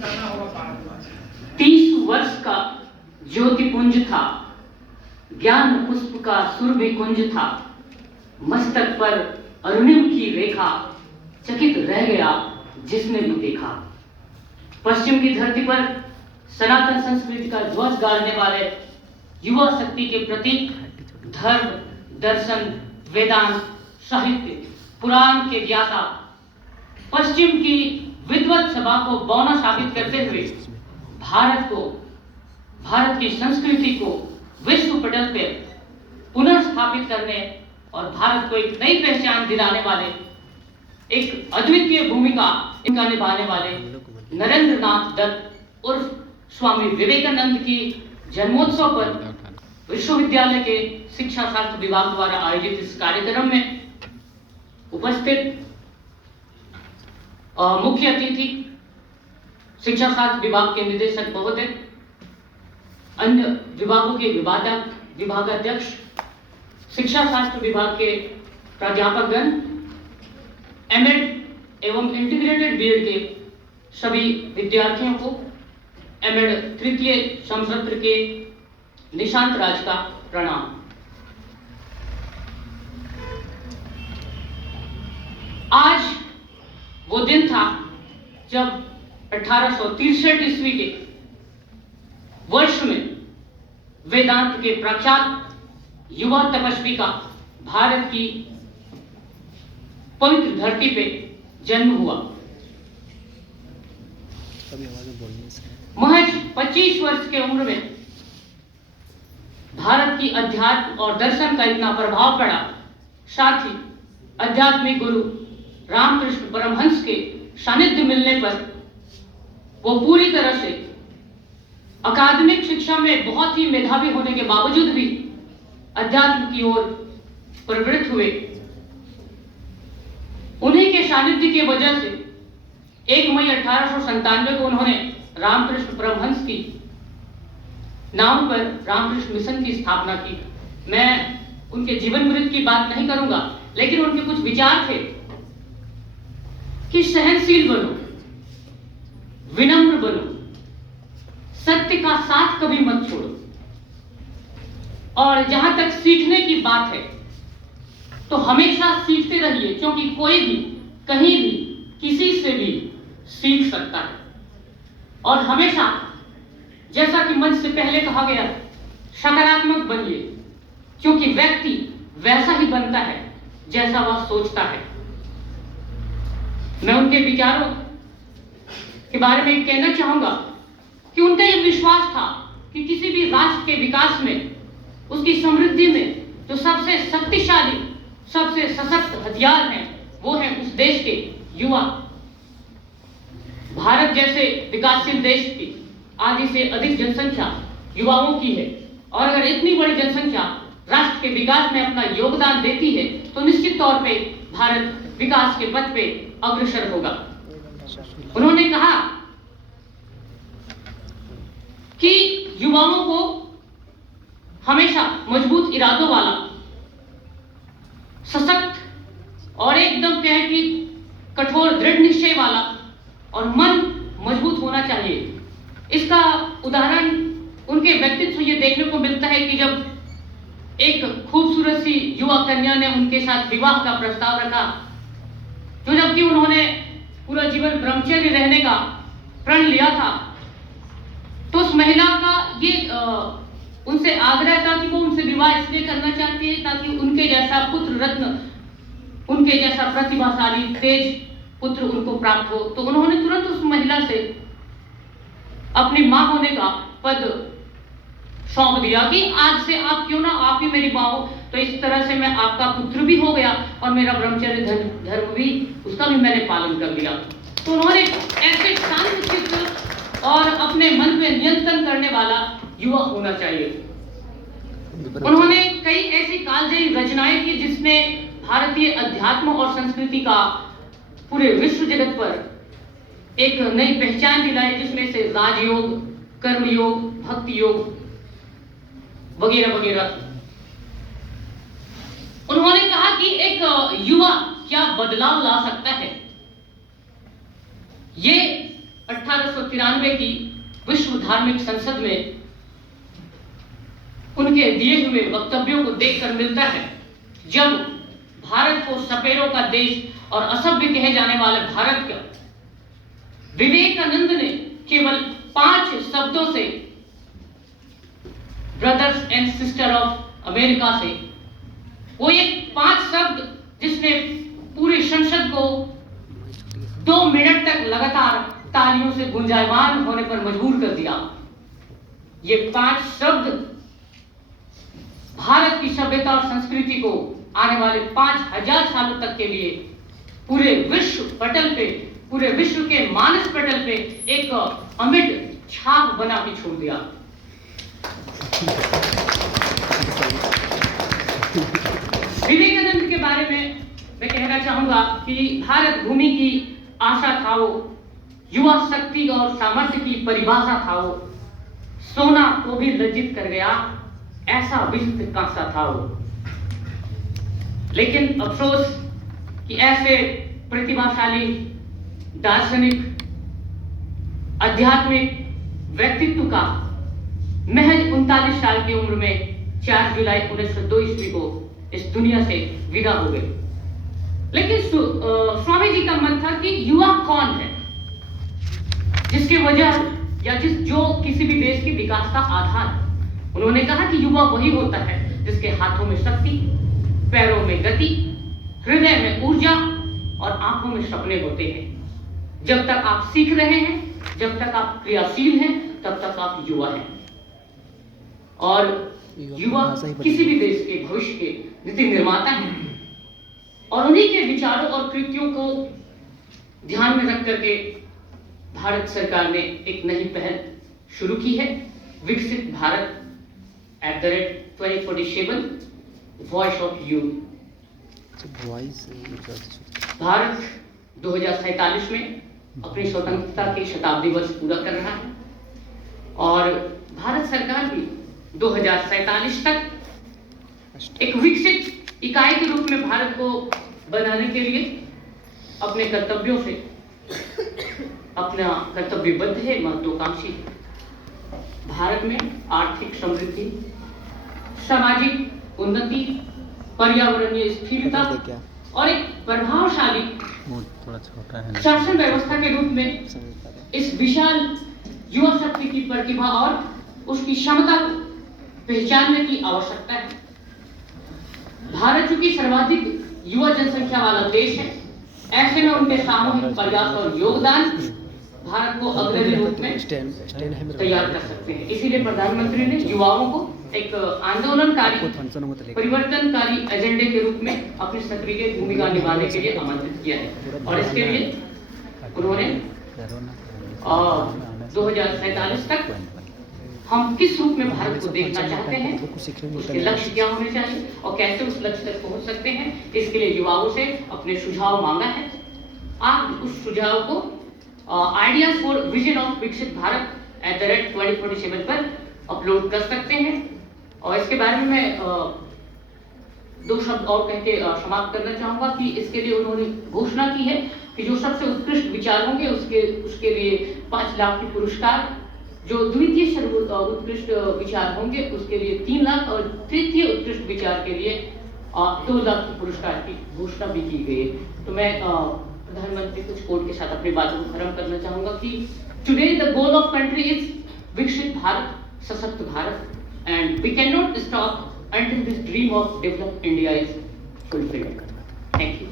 30 वर्ष का ज्योतिपुंज था, ज्ञान पुष्प का सुरभि कुंज था, मस्तक पर अरुणिम की रेखा, चकित रह गया जिसने भी देखा। पश्चिम की धरती पर सनातन संस्कृति का ध्वज गाड़ने वाले युवा शक्ति के प्रतीक धर्म, दर्शन, वेदांत, साहित्य, पुराण के ज्ञाता, पश्चिम की विद्वत सभा को बौना साबित करते हुए भारत की संस्कृति को विश्व पटल पे पुनर्स्थापित करने और भारत को एक नई पहचान दिलाने वाले, एक अद्वितीय भूमिका इनका निभाने वाले नरेंद्र नाथ दत्त उर्फ स्वामी विवेकानंद की जन्मोत्सव पर विश्वविद्यालय के शिक्षा शास्त्र विभाग द्वारा आयोजित इस कार्यक्रम में उपस्थित मुख्य अतिथि शिक्षा शास्त्र विभाग के निदेशक महोदय, अन्य विभागों के विभागाध्यक्ष, शिक्षा शास्त्र विभाग के प्राध्यापकगण, एमएड एवं इंटीग्रेटेड बीएड के सभी विद्यार्थियों को एमएड तृतीय संसत्र के निशांत राज का प्रणाम। आज वो दिन था जब 1863 ईस्वी के वर्ष में वेदांत के प्रख्यात युवा तपस्वी का भारत की पवित्र धरती पे जन्म हुआ। महज 25 वर्ष के उम्र में भारत की अध्यात्म और दर्शन का इतना प्रभाव पड़ा, साथ ही आध्यात्मिक गुरु रामकृष्ण परमहंस के सानिध्य मिलने पर वो पूरी तरह से अकादमिक शिक्षा में बहुत ही मेधावी होने के बावजूद भी अध्यात्म की ओर प्रवृत्त हुए। उन्हीं के सानिध्य की वजह से 1 मई 1897 को उन्होंने रामकृष्ण परमहंस की नाम पर रामकृष्ण मिशन की स्थापना की। मैं उनके जीवन मृत्यु की बात नहीं करूंगा, लेकिन उनके कुछ विचार थे कि सहनशील बनो, विनम्र बनो, सत्य का साथ कभी मत छोड़ो, और जहां तक सीखने की बात है तो हमेशा सीखते रहिए, क्योंकि कोई भी कहीं भी किसी से भी सीख सकता है। और हमेशा, जैसा कि मंच से पहले कहा गया, सकारात्मक बनिए, क्योंकि व्यक्ति वैसा ही बनता है जैसा वह सोचता है। मैं उनके विचारों के बारे में कहना चाहूंगा कि उनका यह विश्वास था कि किसी भी राष्ट्र के विकास में, उसकी समृद्धि में जो सबसे शक्तिशाली, सबसे सशक्त हथियार है, वो है उस देश के युवा। भारत जैसे विकासशील देश की आधी से अधिक जनसंख्या युवाओं की है, और अगर इतनी बड़ी जनसंख्या राष्ट्र के विकास में अपना योगदान देती है तो निश्चित तौर पे भारत विकास के पथ पे अग्रसर होगा। उन्होंने कहा कि युवाओं को हमेशा मजबूत इरादों वाला, सशक्त और एकदम कहें कि कठोर दृढ़ निश्चय वाला और मन मजबूत होना चाहिए। इसका उदाहरण उनके व्यक्तित्व से ये देखने को मिलता है कि जब एक खूबसूरत सी युवा कन्या ने उनके साथ विवाह का प्रस्ताव रखा, तो जबकि उन्होंने पूरा जीवन ब्रह्मचर्य रहने का प्रण लिया था, तो उस महिला का ये उनसे आग्रह था कि वो उनसे विवाह इसलिए करना चाहती है ताकि उनके जैसा पुत्र रत्न, उनके जैसा प्रतिभाशाली तेज पुत्र उनको प्राप्त हो। तो उन्होंने तुरंत उस महिला से अपनी मां होने का पद सौंप दिया कि आज से आप क्यों ना आप ही मेरी मां हो, तो इस तरह से मैं आपका पुत्र भी हो गया और मेरा ब्रह्मचर्य धर्म भी, उसका भी मैंने पालन कर लिया। तो उन्होंने ऐसे शांत चित्त और अपने मन पे नियंत्रण करने वाला युवा होना चाहिए। उन्होंने कई ऐसी कालजयी रचनाएं की जिसने भारतीय अध्यात्म और संस्कृति का पूरे विश्व जगत पर एक नई पहचान दिलाई, जिसमें से राजयोग, कर्मयोग, भक्ति योग वगैरह वगैरह। उन्होंने कहा कि एक युवा क्या बदलाव ला सकता है। ये 1800 1993 की विश्व धार्मिक संसद में उनके दिए हुए वक्तव्यों को देखकर मिलता है, जब भारत को सपेरों का देश और असभ्य कहे जाने वाले भारत का विवेकानंद ने केवल 5 शब्दों से, brothers and sister of America से, वो एक 5 शब्द जिसने पूरी संसद को 2 मिनट तक लगातार तालियों से गुंजायमान होने पर मजबूर कर दिया। ये 5 शब्द भारत की सभ्यता और संस्कृति को आने वाले 5000 सालों तक के लिए पूरे विश्व पटल पे, पूरे विश्व के मानस पटल पे एक अमिट छाप बना के छोड़ दिया। विवेकानंद के बारे में मैं कहना चाहूंगा कि भारत भूमि की आशा था वो, युवा शक्ति और सामर्थ्य की परिभाषा था वो, सोना को भी लज्जित कर गया ऐसा विचित्र कांसा था वो। लेकिन अफसोस कि ऐसे प्रतिभाशाली दार्शनिक आध्यात्मिक व्यक्तित्व का महज 39 साल की उम्र में 4 जुलाई 1902 ईस्वी को इस दुनिया से विदा हो गए। लेकिन स्वामी जी का मन था कि युवा कौन है जिसके वजह या जो किसी भी देश के विकास का आधार है। उन्होंने कहा कि युवा वही होता है जिसके हाथों में शक्ति, पैरों में गति, हृदय में ऊर्जा और आंखों में सपने होते हैं। जब तक आप सीख रहे हैं, जब तक आप क्रियाशील हैं, तब तक आप युवा हैं। और युवा किसी भी देश के भविष्य के नीति निर्माता हैं। और उन्हीं के विचारों और कृतियों को ध्यान में रख करके भारत सरकार ने एक नई पहल शुरू की है, विकसित Bharat @2047 voice of youth. Bharat 2047 में अपनी स्वतंत्रता के शताब्दी वर्ष पूरा कर रहा है और भारत सरकार भी 2047 तक एक विकसित इकाई के रूप में भारत को बनाने के लिए अपने कर्तव्यों से अपना कर्तव्यबद्ध है, महत्वाकांक्षी है। भारत में आर्थिक समृद्धि, सामाजिक उन्नति, पर्यावरणीय स्थिरता और एक प्रभावशाली शासन व्यवस्था के रूप में इस विशाल युवा शक्ति की प्रतिभा और उसकी क्षमता को पहचानने की आवश्यकता है। भारत चूंकि सर्वाधिक युवा जनसंख्या वाला देश है, ऐसे में उनके सामूहिक प्रयास और योगदान भारत को अग्रणी रूप में तैयार कर सकते हैं। इसीलिए प्रधानमंत्री ने युवाओं को एक आंदोलनकारी, परिवर्तनकारी एजेंडे के रूप में अपनी सक्रिय भूमिका निभाने के लिए आमंत्रित किया है। और इसके लिए उन्होंने 2047 तक हम किस रूप में भारत को देखना चाहते हैं, उसके लक्ष्य क्या होने चाहिए और कैसे उस लक्ष्य तक पहुंच सकते हैं, इसके लिए युवाओं से अपने सुझाव मांगा है। आप उस सुझाव को आइडियाज फॉर विजन ऑफ विकसित भारत @2047 पर अपलोड कर सकते हैं। और इसके बारे में मैं 2 शब्द और कह के समाप्त करना चाहूंगा कि इसके लिए उन्होंने घोषणा की है कि जो सबसे उत्कृष्ट विचार होंगे उसके लिए 5 लाख की पुरस्कार, जो द्वितीय उत्कृष्ट विचार होंगे उसके लिए 3 लाख और तृतीय उत्कृष्ट विचार के लिए 2 लाख की पुरस्कार की घोषणा भी की गई है। तो मैं प्रधानमंत्री कुछ कोट के साथ अपनी बातों को खत्म करना चाहूंगा कि today the goal of country is विकसित भारत, सशक्त Bharat, and we cannot stop until this dream of developed India is fulfilled. Thank you.